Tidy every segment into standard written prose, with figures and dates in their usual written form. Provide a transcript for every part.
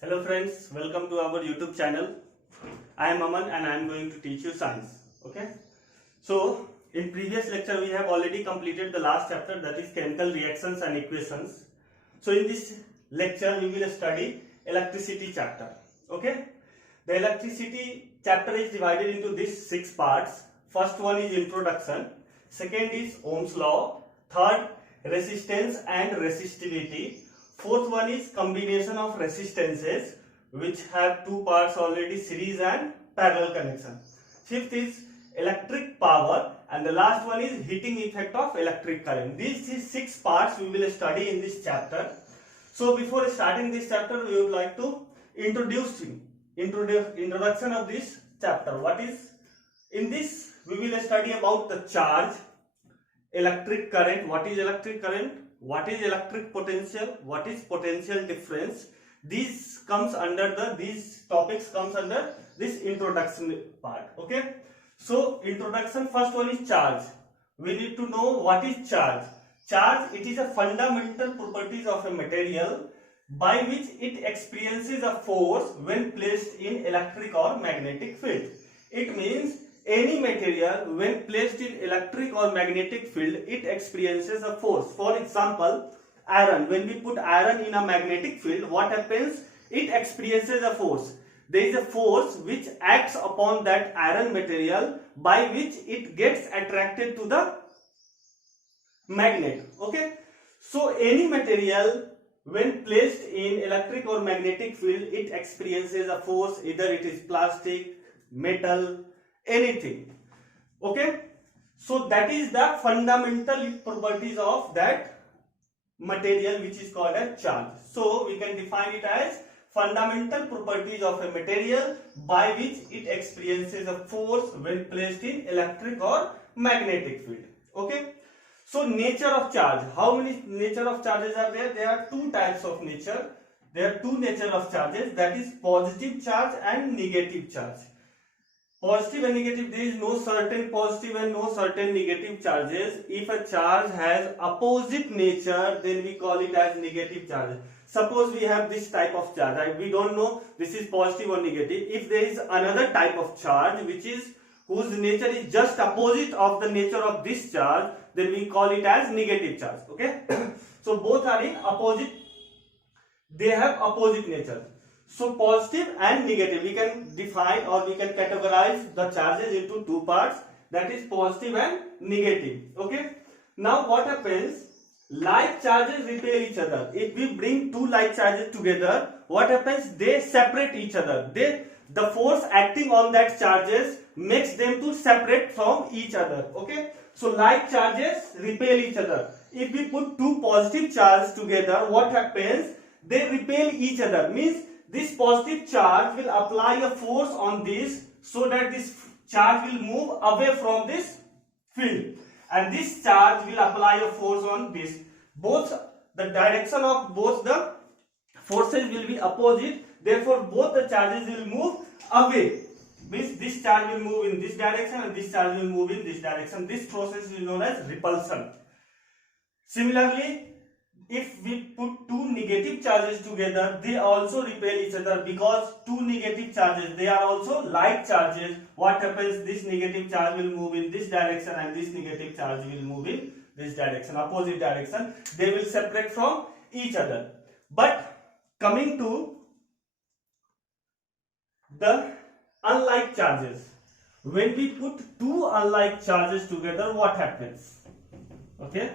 Hello friends, welcome to our YouTube channel. I am Aman and I am going to teach you science. Okay. So in previous lecture we have already completed the last chapter, that is chemical reactions and equations. So in this lecture we will study electricity chapter. Okay. The electricity chapter is divided into these 6 parts. First one is introduction, second is Ohm's law, third resistance and resistivity, fourth one is combination of resistances which have two parts already, series and parallel connection, fifth is electric power, and the last one is heating effect of electric current. These 6 parts we will study in this chapter. So before starting this chapter we would like to introduction of this chapter. What is in this? We will study about the charge, electric current, what is electric current, what is electric potential, what is potential difference. These topics comes under this introduction part. Okay, so introduction, first one is charge. We need to know what is charge. Charge, it is a fundamental properties of a material by which it experiences a force when placed in electric or magnetic field. It means any material when placed in electric or magnetic field, it experiences a force. For example, iron, when we put iron in a magnetic field, what happens? It experiences a force. There is a force which acts upon that iron material by which it gets attracted to the magnet. Okay, so any material when placed in electric or magnetic field, it experiences a force, either it is plastic, metal, anything. Okay, so that is the fundamental properties of that material which is called as charge. So we can define it as fundamental properties of a material by which it experiences a force when placed in electric or magnetic field. Okay, so nature of charge. How many nature of charges are there? There are two types of nature. There are two nature of charges, that is positive charge and negative charge. Positive and negative, there is no certain positive and no certain negative charges. If a charge has opposite nature, then we call it as negative charge. Suppose we have this type of charge, right? We don't know this is positive or negative. If there is another type of charge whose nature is just opposite of the nature of this charge, then we call it as negative charge. Okay, so both are in opposite, they have opposite nature. So positive and negative, we can define or we can categorize the charges into two parts, that is positive and negative. Okay, now what happens? Like charges repel each other. If we bring two like charges together, what happens? They separate each other. The force acting on that charges makes them to separate from each other. Okay, so like charges repel each other. If we put two positive charges together, what happens? They repel each other, means this positive charge will apply a force on this, so that this charge will move away from this field, and this charge will apply a force on this. Both the direction of both the forces will be opposite, therefore both the charges will move away, means this charge will move in this direction and this charge will move in this direction. This process is known as repulsion. Similarly, if we put two negative charges together, they also repel each other, because two negative charges, they are also like charges. What happens? This negative charge will move in this direction and this negative charge will move in this direction, opposite direction. They will separate from each other. But coming to the unlike charges, when we put two unlike charges together, what happens? Okay,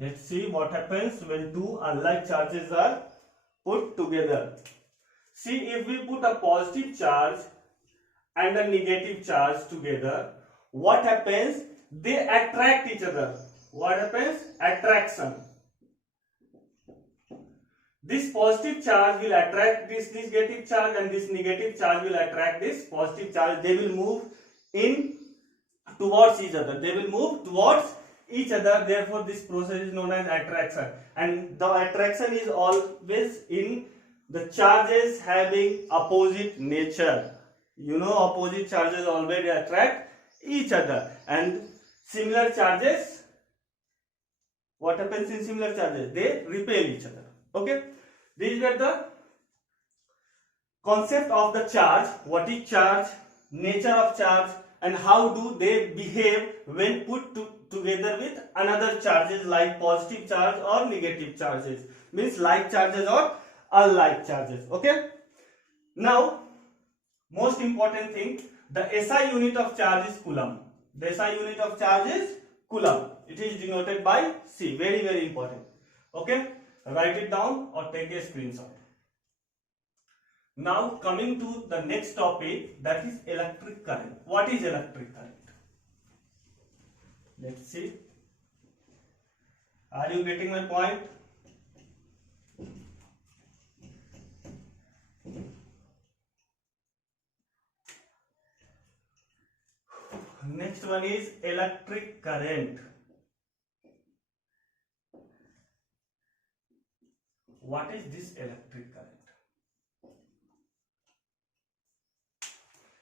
let's see what happens when two unlike charges are put together. See, if we put a positive charge and a negative charge together, what happens? They attract each other. What happens? Attraction. This positive charge will attract this negative charge, and this negative charge will attract this positive charge. They will move in towards each other. They will move towards each other. Therefore, this process is known as attraction. And the attraction is always in the charges having opposite nature. You know, opposite charges always attract each other. And similar charges, what happens in similar charges? They repel each other. Okay, these were the concept of the charge, what is charge, nature of charge, and how do they behave when put together with another charges like positive charge or negative charges, means like charges or unlike charges. Okay, now most important thing, the SI unit of charge is coulomb. The SI unit of charge is coulomb. It is denoted by C. Very, very important. Okay, write it down or take a screenshot. Now coming to the next topic, that is electric current. What is electric current? Let's see. Are you getting my point? Next one is electric current. What is this electric current?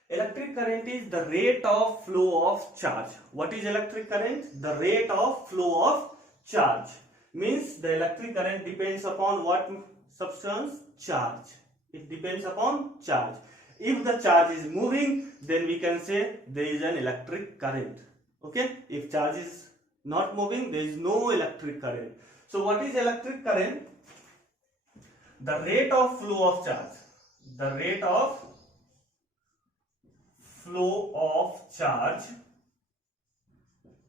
Electric current is the rate of flow of charge. What is electric current? The rate of flow of charge. Means the electric current depends upon what substance? Charge. It depends upon charge. If the charge is moving, then we can say there is an electric current. Okay? If charge is not moving, there is no electric current. So what is electric current? The rate of flow of charge. The rate of flow of charge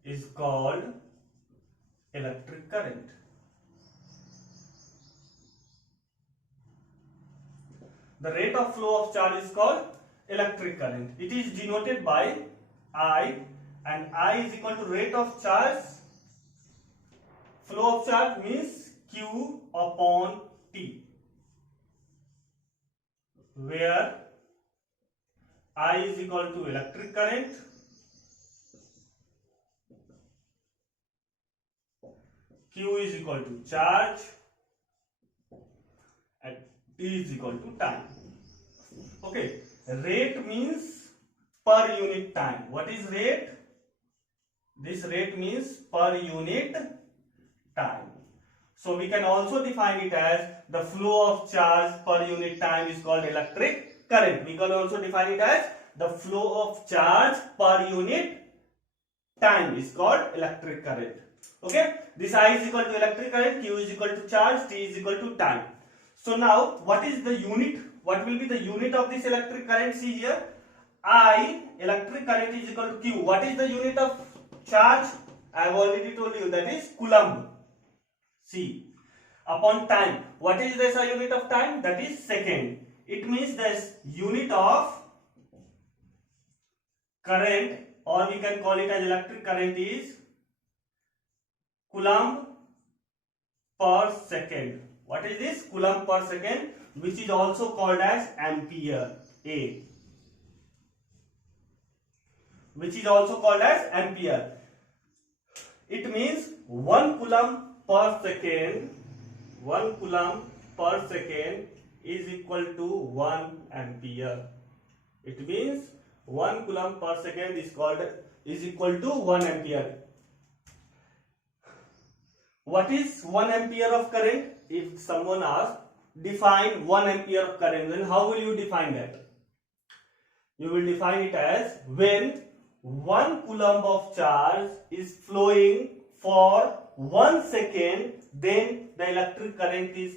is called electric current. The rate of flow of charge is called electric current. It is denoted by I, and I is equal to rate of charge. Flow of charge means Q upon T, where I is equal to electric current, Q is equal to charge, and T is equal to time. Okay, rate means per unit time. What is rate? This rate means per unit time. So we can also define it as the flow of charge per unit time is called electric current. We can also define it as the flow of charge per unit time is called electric current. Okay, this I is equal to electric current, Q is equal to charge, T is equal to time. So now what is the unit? What will be the unit of this electric current? See here, I electric current is equal to Q. What is the unit of charge? I have already told you, that is coulomb. C upon time. What is the SI unit of time? That is second. It means the unit of current, or we can call it as electric current, is coulomb per second. What is this? Coulomb per second, which is also called as ampere. A, which is also called as ampere. It means 1 coulomb per second, 1 coulomb per second is equal to 1 ampere. It means 1 coulomb per second is equal to 1 ampere. What is 1 ampere of current? If someone asks, define 1 ampere of current, then how will you define that? You will define it as when 1 coulomb of charge is flowing for 1 second, then the electric current is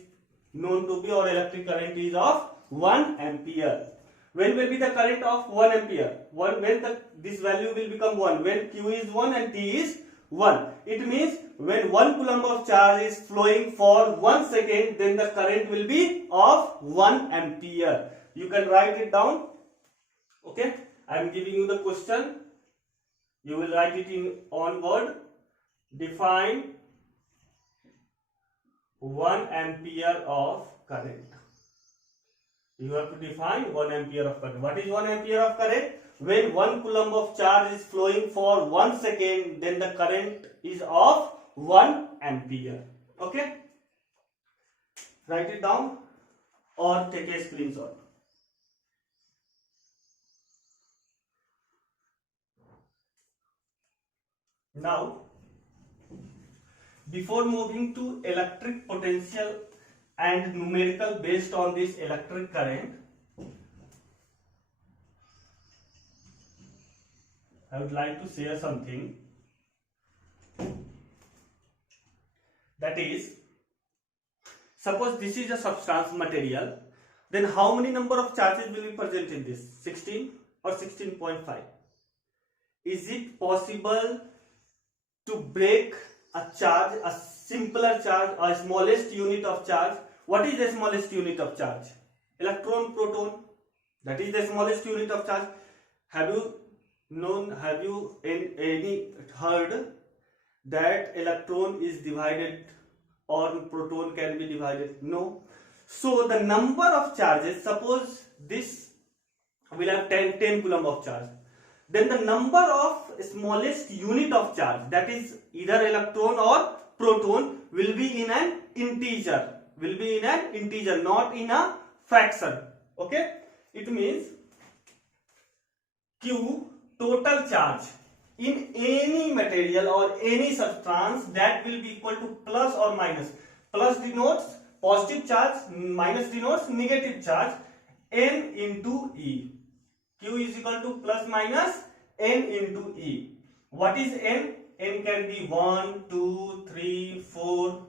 known to be, or electric current is of 1 ampere. When will be the current of 1 ampere? When this value will become 1, when Q is 1 and T is 1. It means when 1 coulomb of charge is flowing for 1 second, then the current will be of 1 ampere. You can write it down. Okay, I am giving you the question. You will write it in on word. Define 1 ampere of current. You have to define 1 ampere of current. What is 1 ampere of current? When 1 coulomb of charge is flowing for 1 second, then the current is of 1 ampere. Okay? Write it down or take a screenshot. Now, before moving to electric potential and numerical based on this electric current, I would like to share something, that is, suppose this is a substance material, then how many number of charges will be present in this? 16 or 16.5? Is it possible to break a charge, a simpler charge, a smallest unit of charge? What is the smallest unit of charge? Electron, proton. That is the smallest unit of charge. Have you any heard that electron is divided or proton can be divided? No. So the number of charges, suppose this will have 10 coulomb of charge, then the number of smallest unit of charge, that is either electron or proton, will be in an integer, not in a fraction. Okay, it means Q, total charge in any material or any substance, that will be equal to plus or minus. Plus denotes positive charge, minus denotes negative charge, N into E. Q is equal to plus minus N into E. What is N? N can be 1, 2, 3, 4,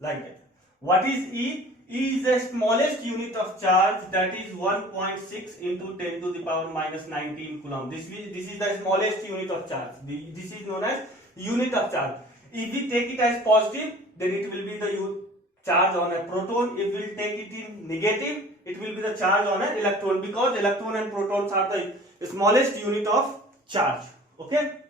like that. What is E? E is the smallest unit of charge, that is 1.6 into 10 to the power minus 19 coulomb. This is the smallest unit of charge. This is known as unit of charge. If we take it as positive, then it will be the charge on a proton. If we take it in negative, it will be the charge on an electron, because electron and protons are the smallest unit of charge. Okay,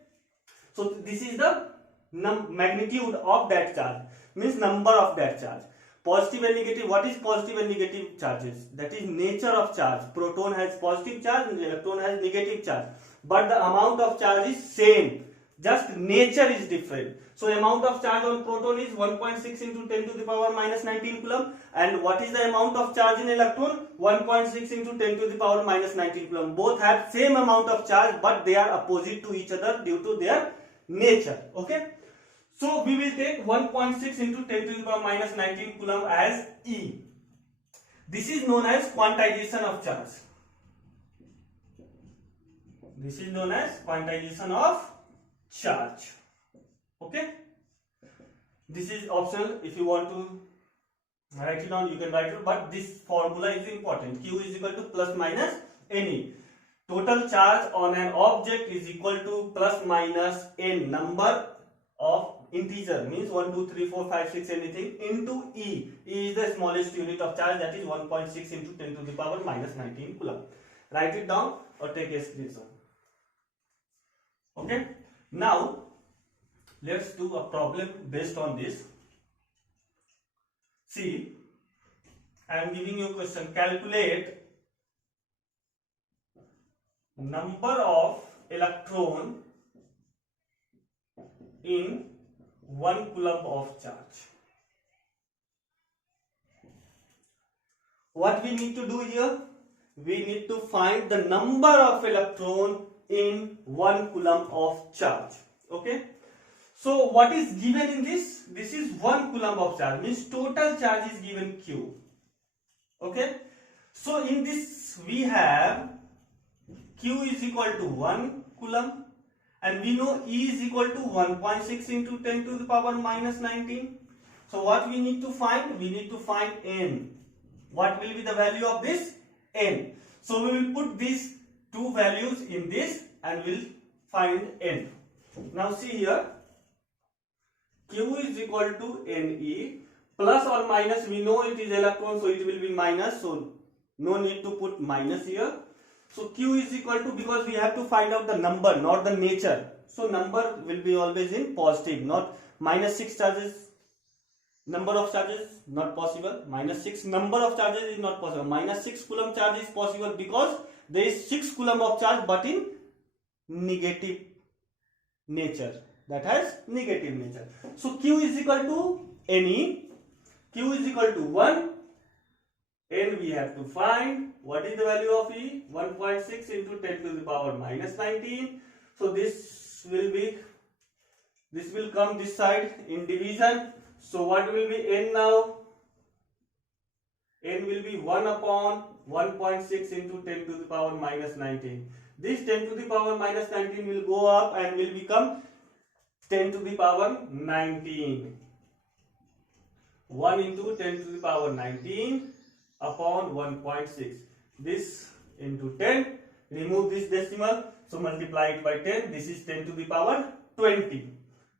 so this is the magnitude of that charge, means number of that charge. Positive and negative. What is positive and negative charges? That is nature of charge. Proton has positive charge and electron has negative charge, but the amount of charge is same, just nature is different. So amount of charge on proton is 1.6 into 10 to the power minus 19 coulomb, and what is the amount of charge in electron? 1.6 into 10 to the power minus 19 coulomb. Both have same amount of charge, but they are opposite to each other due to their nature. Okay, so we will take 1.6 into 10 to the power minus 19 coulomb as E. This is known as quantization of charge. This is known as quantization of charge. Okay, this is optional. If you want to write it down, you can write it, but this formula is important. Q is equal to plus minus Ne. Total charge on an object is equal to plus minus n, number of integer, means 1, 2, 3, 4, 5, 6, anything, into E. E is the smallest unit of charge, that is 1.6 into 10 to the power minus 19 coulomb. Write it down or take a screenshot. Okay, now let's do a problem based on this. See, I am giving you a question. Calculate number of electron in 1 coulomb of charge. What we need to do here? We need to find the number of electron in 1 coulomb of charge. Okay, so what is given in this? This is 1 coulomb of charge, means total charge is given Q. Okay, so in this we have Q is equal to 1 coulomb, and we know E is equal to 1.6 into 10 to the power minus 19. So what we need to find? We need to find N. What will be the value of this? N. So we will put these two values in this and we'll find N. Now see here, Q is equal to Ne, plus or minus, we know it is electron, so it will be minus, so no need to put minus here. So Q is equal to, because we have to find out the number, not the nature, so number will be always in positive, not minus 6 charges, number of charges not possible, minus 6 number of charges is not possible. Minus 6 coulomb charge is possible because there is 6 coulomb of charge but in negative nature, that has negative nature. So Q is equal to Ne, Q is equal to 1, N we have to find. What is the value of E? 1.6 into 10 to the power minus 19. So this will come this side in division. So what will be N now? N will be 1 upon 1.6 into 10 to the power minus 19. This 10 to the power minus 19 will go up and will become 10 to the power 19. 1 into 10 to the power 19 upon 1.6. This into 10. Remove this decimal. So multiply it by 10. This is 10 to the power 20.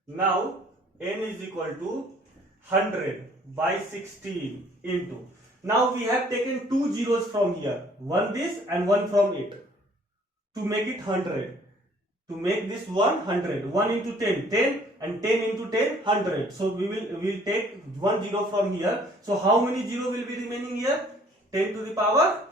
Now n is equal to 100 by 16 into. Now we have taken two zeros from here. One this and one from it. To make it 100. To make this 100. 1 into 10. 10 and 10 into 10. 100. So we will take one zero from here. So how many zero will be remaining here? 10 to the power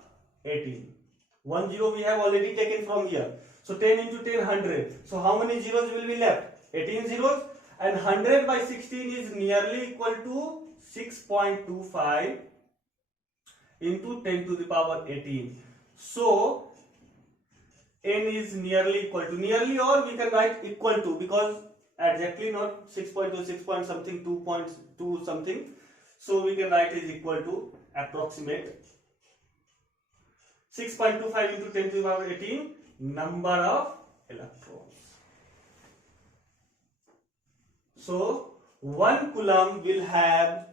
18. One zero we have already taken from here. So 10 into 10, 100. So how many zeros will be left? 18 zeros. And 100 by 16 is nearly equal to 6.25 into 10 to the power 18. So n is nearly equal to, nearly, or we can write equal to, because exactly not 6.2, 6 point something, 2.2 something. So we can write is equal to approximate 6.25 into 10 to the power 18 number of electrons. So 1 coulomb will have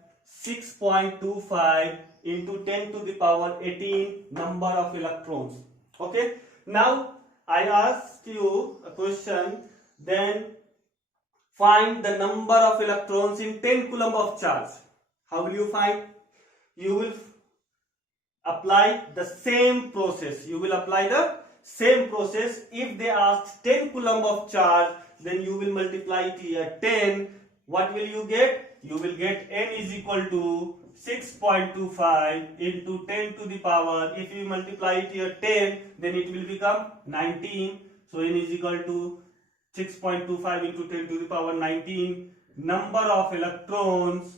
6.25 into 10 to the power 18 number of electrons. Okay. Now I ask you a question, then find the number of electrons in 10 coulomb of charge. How will you find? You will apply the same process. You will apply the same process. If they ask 10 coulomb of charge, then you will multiply it here 10. What will you get? You will get n is equal to 6.25 into 10 to the power. If you multiply it here 10, then it will become 19. So n is equal to 6.25 into 10 to the power 19 number of electrons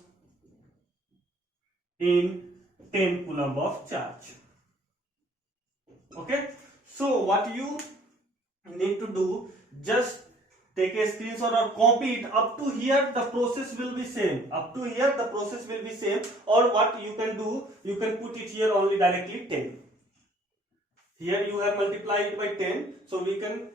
in 10 coulomb of charge. Okay. So what you need to do, just take a screenshot or copy it. Up to here the process will be same. Up to here the process will be same. Or what you can do, you can put it here only directly 10. Here you have multiplied by 10. So we can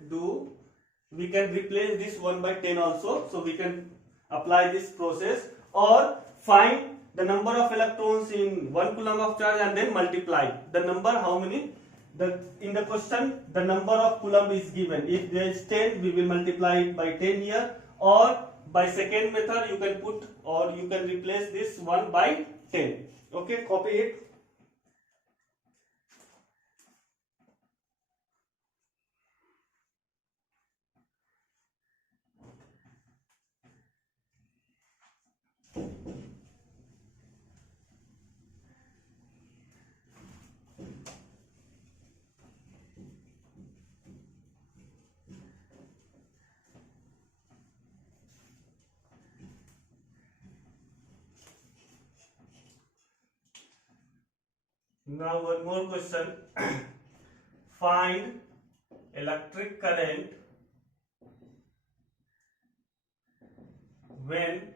replace this 1 by 10 also. So we can apply this process, or find the number of electrons in 1 coulomb of charge and then multiply the number. How many? In the question the number of coulomb is given. If there is 10, we will multiply it by 10 here, or by second method you can put, or you can replace this 1 by 10. Okay, copy it. Now one more question. Find electric current when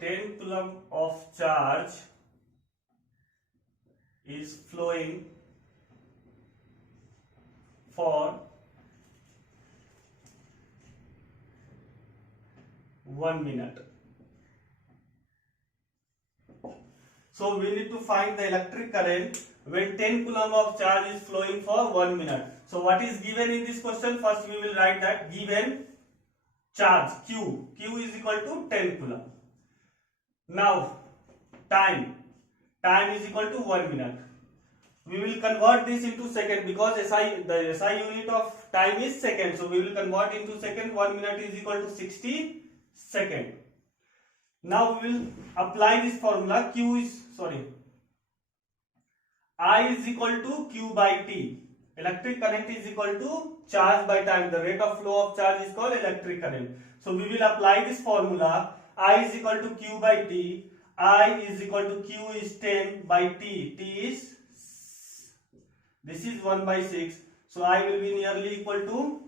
10 coulomb of charge is flowing for 1 minute. So we need to find the electric current when 10 coulomb of charge is flowing for 1 minute. So what is given in this question? First we will write that given charge Q. Q is equal to 10 coulomb. Now time is equal to 1 minute. We will convert this into second, because the SI unit of time is second. So we will convert into second. 1 minute is equal to 60 seconds. Now we will apply this formula. I is equal to Q by T. Electric current is equal to charge by time. The rate of flow of charge is called electric current. So we will apply this formula. I is equal to Q by T. I is equal to Q is 10 by T. T is, this is 1 by 6. So I will be nearly equal to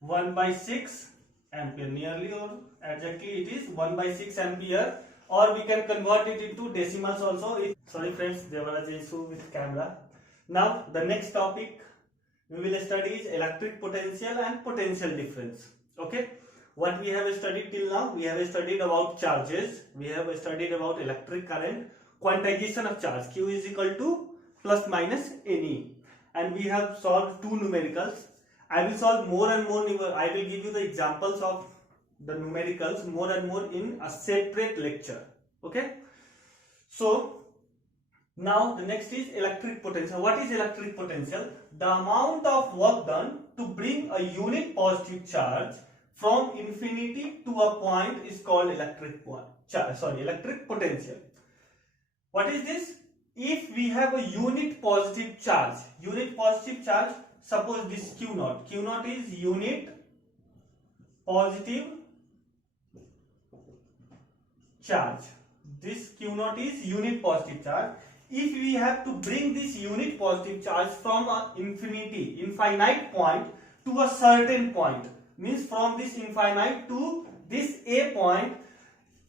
1 by 6 ampere. Nearly or exactly it is 1 by 6 ampere. Or we can convert it into decimals also. Sorry friends, there was an issue with camera. Now the next topic we will study is electric potential and potential difference. Okay, what we have studied till now, we have studied about charges, we have studied about electric current, quantization of charge, q is equal to plus minus Ne, and we have solved two numericals. I will solve more and more, I will give you the examples of the numericals more and more in a separate lecture. Okay, so now the next is electric potential. What is electric potential? The amount of work done to bring a unit positive charge from infinity to a point is called electric potential. What is this? If we have a unit positive charge, suppose this Q naught is unit positive charge. This Q naught is unit positive charge. If we have to bring this unit positive charge from a infinite point to a certain point, means from this infinite to this A point,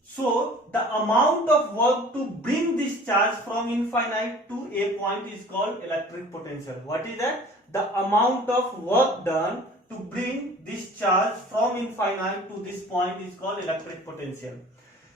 so the amount of work to bring this charge from infinite to A point is called electric potential. What is that? The amount of work done to bring this charge from infinite to this point is called electric potential.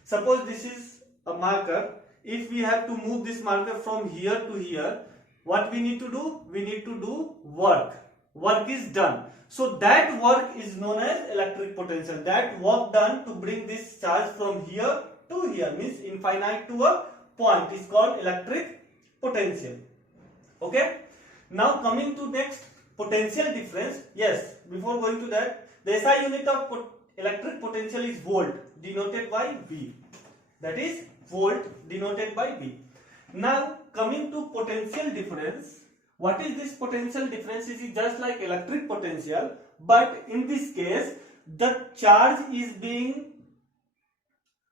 Suppose this is a marker. If we have to move this marker from here to here, what we need to do? We need to do work. Work is done. So that work is known as electric potential. That work done to bring this charge from here to here, means infinite to a point, is called electric potential. Okay. Now coming to next, potential difference. Yes, before going to that, the SI unit of electric potential is volt, denoted by V. That is volt denoted by V. Now coming to potential difference, what is this potential difference? It is just like electric potential, but in this case the charge is being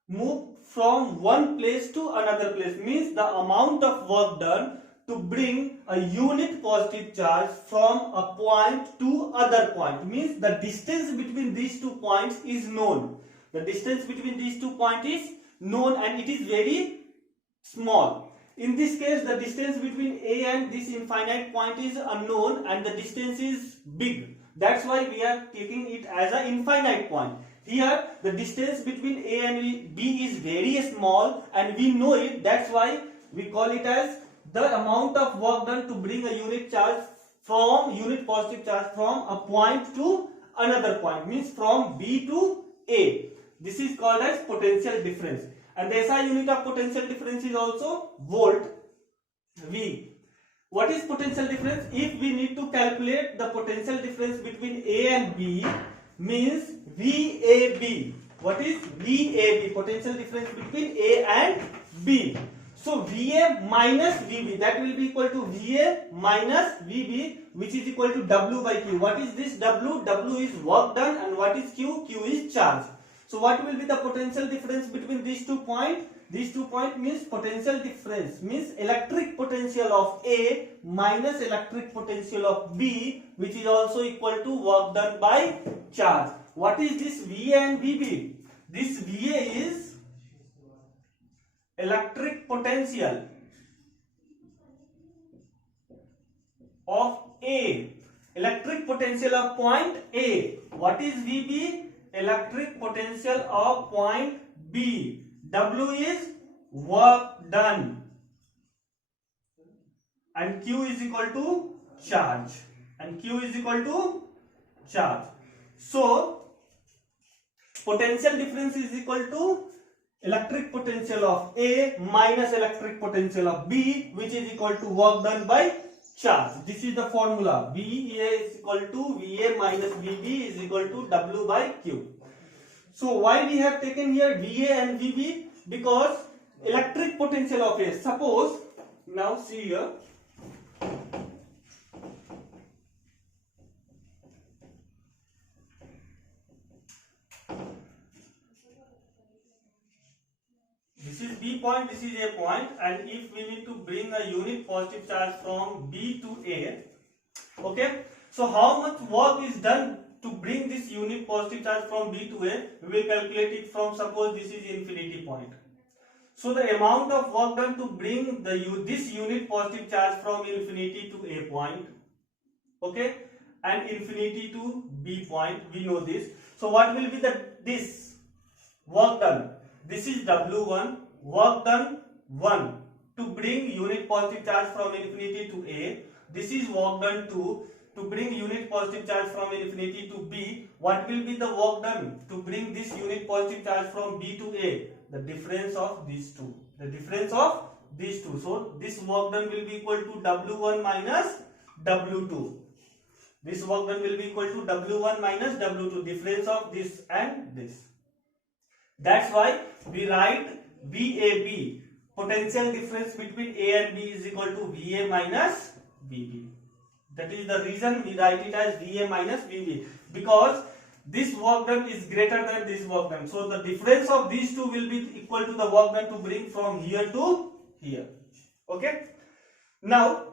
moved from one place to another place, means the amount of work done to bring a unit positive charge from a point to other point, means the distance between these 2 points is known. The distance between these 2 points is known and it is very small. In this case, the distance between A and this infinite point is unknown and the distance is big. That's why we are taking it as an infinite point. Here the distance between A and B is very small and we know it. That's why we call it as the amount of work done to bring a unit positive charge from a point to another point, means from B to A. This is called as potential difference, and the SI unit of potential difference is also volt, V. What is potential difference? If we need to calculate the potential difference between A and B, means VAB. What is VAB? Potential difference between A and B. So VA minus VB, that will be equal to VA minus VB, which is equal to W by Q. What is this W? W is work done, and what is Q? Q is charge. So what will be the potential difference between these 2 points? These 2 points means potential difference, means electric potential of A minus electric potential of B, which is also equal to work done by charge. What is this VA and VB? This VA is electric potential of A, electric potential of point A. What is VB? Electric potential of point B. W is work done and Q is equal to charge, So potential difference is equal to electric potential of A minus electric potential of B, which is equal to work done by charge. This is the formula. VA is equal to VA minus VB is equal to W by Q. So why we have taken here VA and VB? Because electric potential of A, suppose, now see here, this is B point, this is A point, and if we need to bring a unit positive charge from B to A, okay, so how much work is done to bring this unit positive charge from B to A? We will calculate it from, suppose this is infinity point. So the amount of work done to bring this unit positive charge from infinity to A point, okay, and infinity to B point, we know this. So what will be this work done? This is W1, work done 1 to bring unit positive charge from infinity to A. This is work done 2 to bring unit positive charge from infinity to B. What will be the work done to bring this unit positive charge from B to A? The difference of these two. The difference of these two. So this work done will be equal to W1 minus W2. This work done will be equal to W1 minus W2. Difference of this and this. That's why we write VAB. Potential difference between A and B is equal to VA minus VB. That is the reason we write it as VA minus VB, because this work done is greater than this work done. So the difference of these two will be equal to the work done to bring from here to here. Okay. Now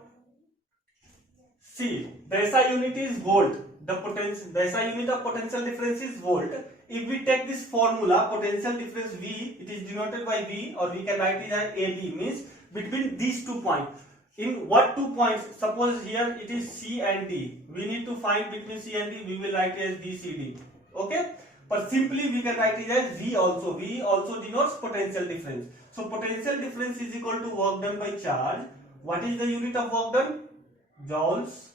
see, the SI unit is volt. The SI unit of potential difference is volt. If we take this formula, potential difference V, it is denoted by V, or we can write it as AB, means between these 2 points. In what 2 points? Suppose here it is C and D. We need to find between C and D. We will write it as BCD. Okay? But simply we can write it as V also. V also denotes potential difference. So potential difference is equal to work done by charge. What is the unit of work done? Joules.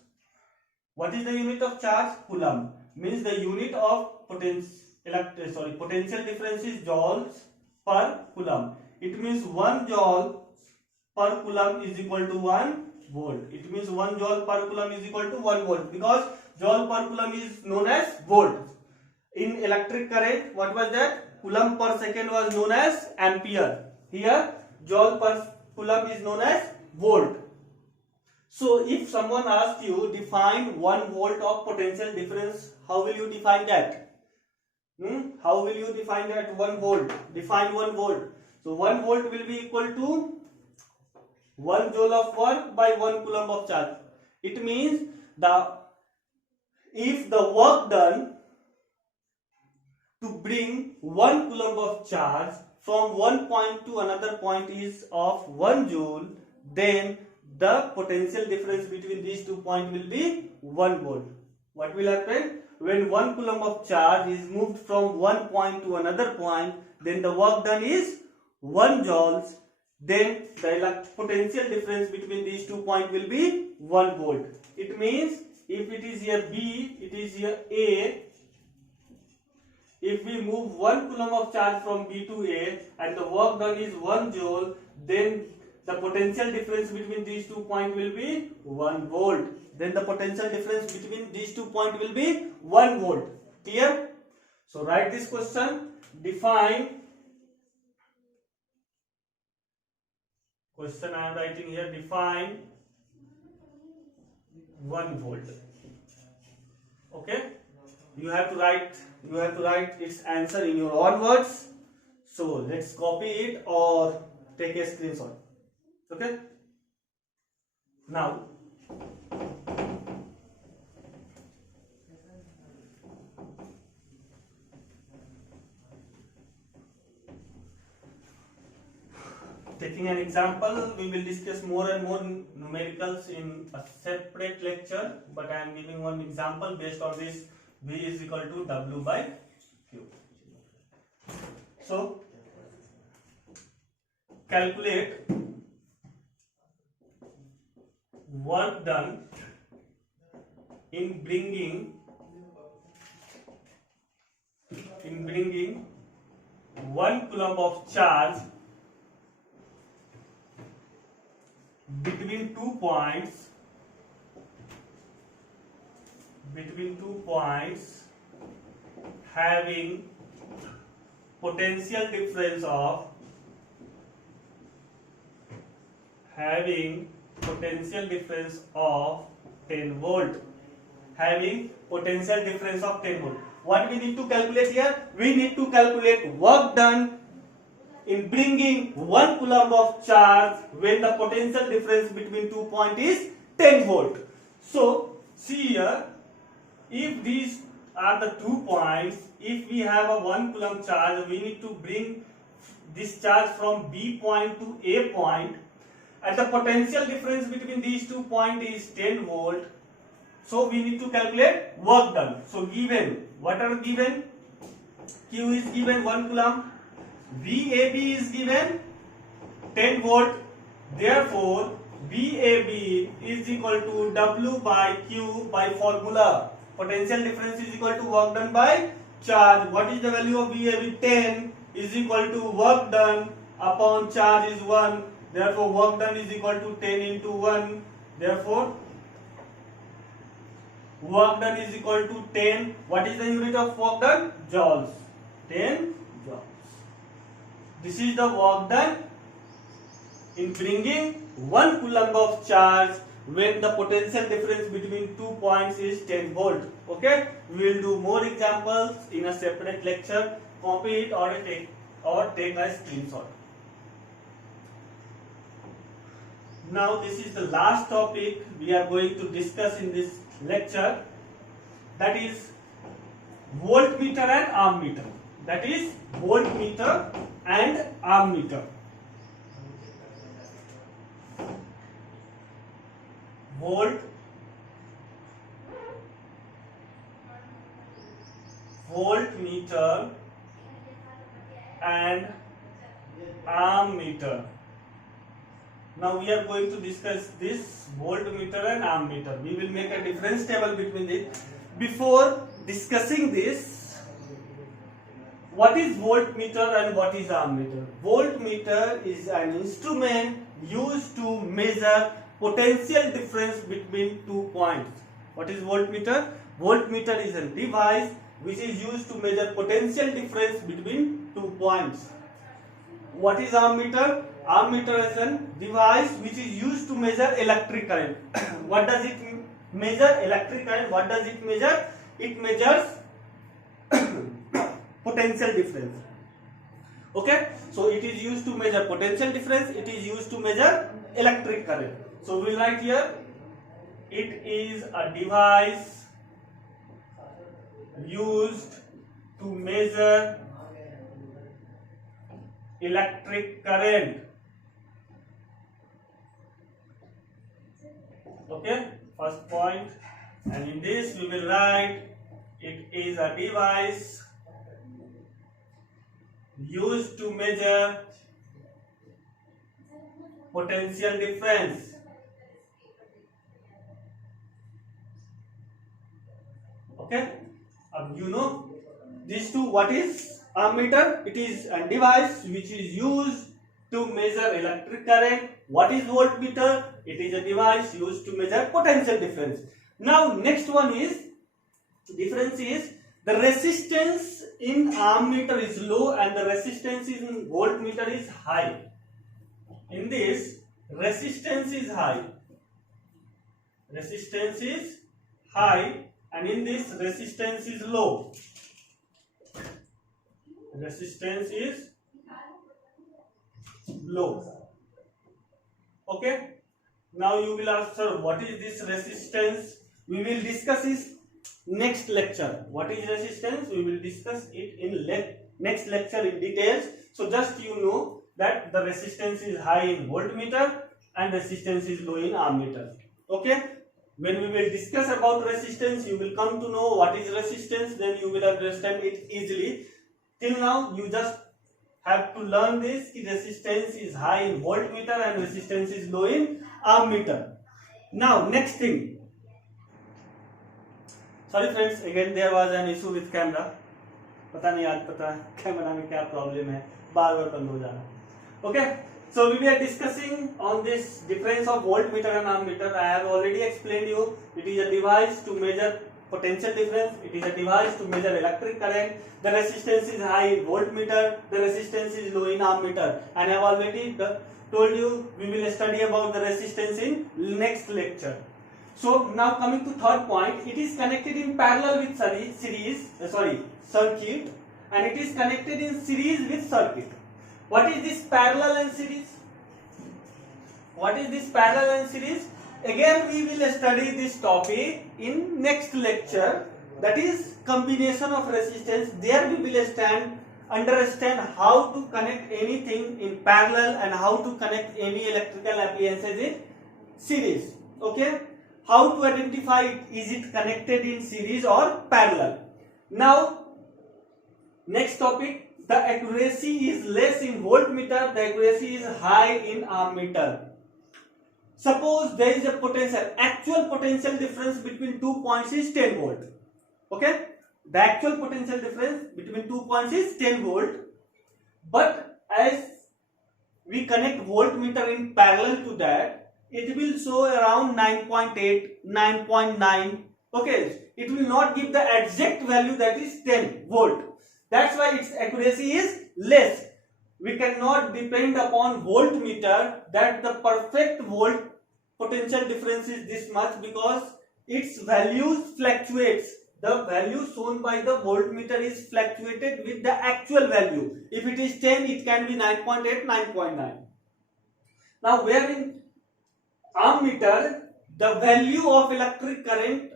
What is the unit of charge? Coulomb. Means the unit of potential difference is joules per coulomb. It means 1 joule per coulomb is equal to 1 volt. It means 1 joule per coulomb is equal to 1 volt, because joule per coulomb is known as volt. In electric current, what was that? Coulomb per second was known as ampere. Here, joule per coulomb is known as volt. So if someone asks you define 1 volt of potential difference, how will you define that? How will you define that 1 volt? Define 1 volt. So 1 volt will be equal to 1 joule of work by 1 coulomb of charge. It means if the work done to bring 1 coulomb of charge from one point to another point is of 1 joule, then the potential difference between these 2 points will be 1 volt. What will happen? When 1 coulomb of charge is moved from one point to another point, then the work done is 1 joules. Then the potential difference between these 2 points will be 1 volt. It means if it is here B, it is here A. If we move 1 coulomb of charge from B to A and the work done is 1 joule, then the potential difference between these 2 points will be 1 volt. Then the potential difference between these 2 points will be 1 volt. Clear? So write this question. Define. Question I am writing here. Define 1 volt. Okay? You have to write its answer in your own words. So let's copy it or take a screenshot. Okay? Now taking an example, we will discuss more and more numericals in a separate lecture, but I am giving one example based on this. V is equal to W by Q. So calculate work done in bringing 1 coulomb of charge between 2 points having potential difference of 10 volt. Having potential difference of 10 volt. What we need to calculate here? We need to calculate work done in bringing 1 coulomb of charge when the potential difference between 2 points is 10 volt. So see here, if these are the 2 points, if we have a 1 coulomb charge, we need to bring this charge from B point to A point, and the potential difference between these 2 points is 10 volt. So we need to calculate work done. So given, what are given? Q is given 1 coulomb, VAB is given 10 volt. Therefore VAB is equal to W by Q by formula. Potential difference is equal to work done by charge. What is the value of VAB? 10 is equal to work done upon charge is 1. Therefore work done is equal to 10 into 1. Therefore work done is equal to 10. What is the unit of work done? Joules. 10 joules. This is the work done in bringing 1 coulomb of charge when the potential difference between 2 points is 10 volt. Okay, we will do more examples in a separate lecture. Copy it or take a screenshot. Now this is the last topic we are going to discuss in this lecture, that is voltmeter and ammeter. That is voltmeter and ammeter. Voltmeter and ammeter. Now we are going to discuss this voltmeter and ammeter. We will make a difference table between it. Before discussing this, what is voltmeter and what is ammeter? Voltmeter is an instrument used to measure potential difference between 2 points. What is voltmeter? Voltmeter is a device which is used to measure potential difference between 2 points. What is ammeter? Ammeter is a device which is used to measure electric current. What does it measure? Electric current. What does it measure? It measures potential difference. Okay, so it is used to measure potential difference. It is used to measure electric current. So we will write here, it is a device used to measure electric current. Okay, first point. And in this we will write, it is a device used to measure potential difference. Okay, you know these two. What is ammeter? It is a device which is used to measure electric current. What is voltmeter? It is a device used to measure potential difference. Now next one is, difference is, the resistance in ammeter is low and the resistance in voltmeter is high. In this, resistance is high. Resistance is high, and in this, resistance is low. Resistance is low. Okay. Now you will ask, sir, what is this resistance? We will discuss this next lecture. What is resistance? We will discuss it in next lecture in details. So just you know that the resistance is high in voltmeter and resistance is low in ammeter. Okay. When we will discuss about resistance, you will come to know what is resistance, then you will understand it easily. Till now, you just have to learn this, resistance is high in voltmeter and resistance is low in ammeter. Now, next thing. Sorry friends, again there was an issue with camera. पता नहीं आज पता camera में क्या problem है, बार बार बंद हो जा रहा. Okay. So we are discussing on this difference of voltmeter and ammeter. I have already explained you. It is a device to measure potential difference. It is a device to measure electric current. The resistance is high in voltmeter. The resistance is low in ammeter. And I have already told you we will study about the resistance in next lecture. So now coming to third point, it is connected in parallel with circuit, and it is connected in series with circuit. What is this parallel and series? What is this parallel and series? Again we will study this topic in next lecture, that is combination of resistance. There we will understand how to connect anything in parallel and how to connect any electrical appliances in series. Okay, how to identify it, is it connected in series or parallel. Now next topic, the accuracy is less in voltmeter, the accuracy is high in ammeter. Suppose there is a potential, actual potential difference between 2 points is 10 volt. Okay, the actual potential difference between 2 points is 10 volt, but as we connect voltmeter in parallel to that, it will show around 9.8, 9.9. Okay, it will not give the exact value that is 10 volt. That's why its accuracy is less. We cannot depend upon voltmeter that the perfect volt potential difference is this much, because its values fluctuates. The value shown by the voltmeter is fluctuated with the actual value. If it is 10, it can be 9.8, 9.9. Now where in ammeter, the value of electric current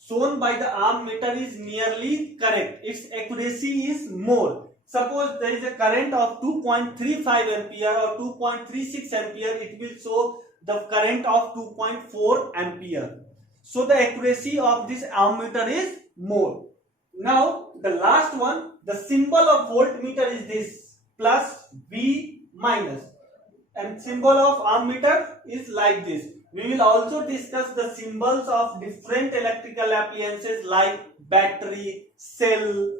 shown by the ammeter is nearly correct. Its accuracy is more. Suppose there is a current of 2.35 ampere or 2.36 ampere, it will show the current of 2.4 ampere. So the accuracy of this ammeter is more. Now the last one, the symbol of voltmeter is this, plus V minus, and symbol of ammeter is like this. We will also discuss the symbols of different electrical appliances like battery, cell,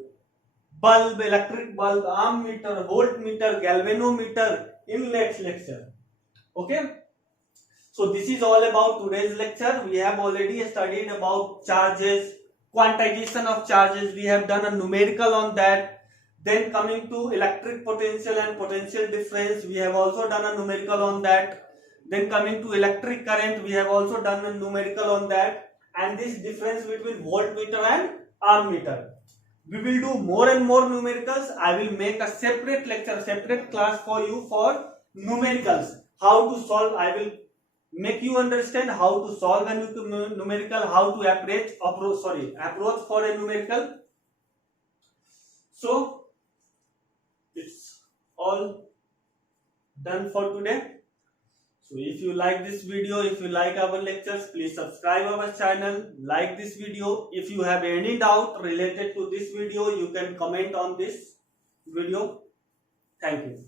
bulb, electric bulb, ammeter, voltmeter, galvanometer in next lecture. Okay. So this is all about today's lecture. We have already studied about charges, quantization of charges. We have done a numerical on that. Then coming to electric potential and potential difference, we have also done a numerical on that. Then coming to electric current, we have also done a numerical on that. And this difference between voltmeter and ammeter. We will do more and more numericals. I will make a separate lecture, separate class for you for numericals. How to solve, I will make you understand how to solve a numerical, how to approach for a numerical. So it's all done for today. So if you like this video, if you like our lectures, please subscribe our channel, like this video. If you have any doubt related to this video, you can comment on this video. Thank you.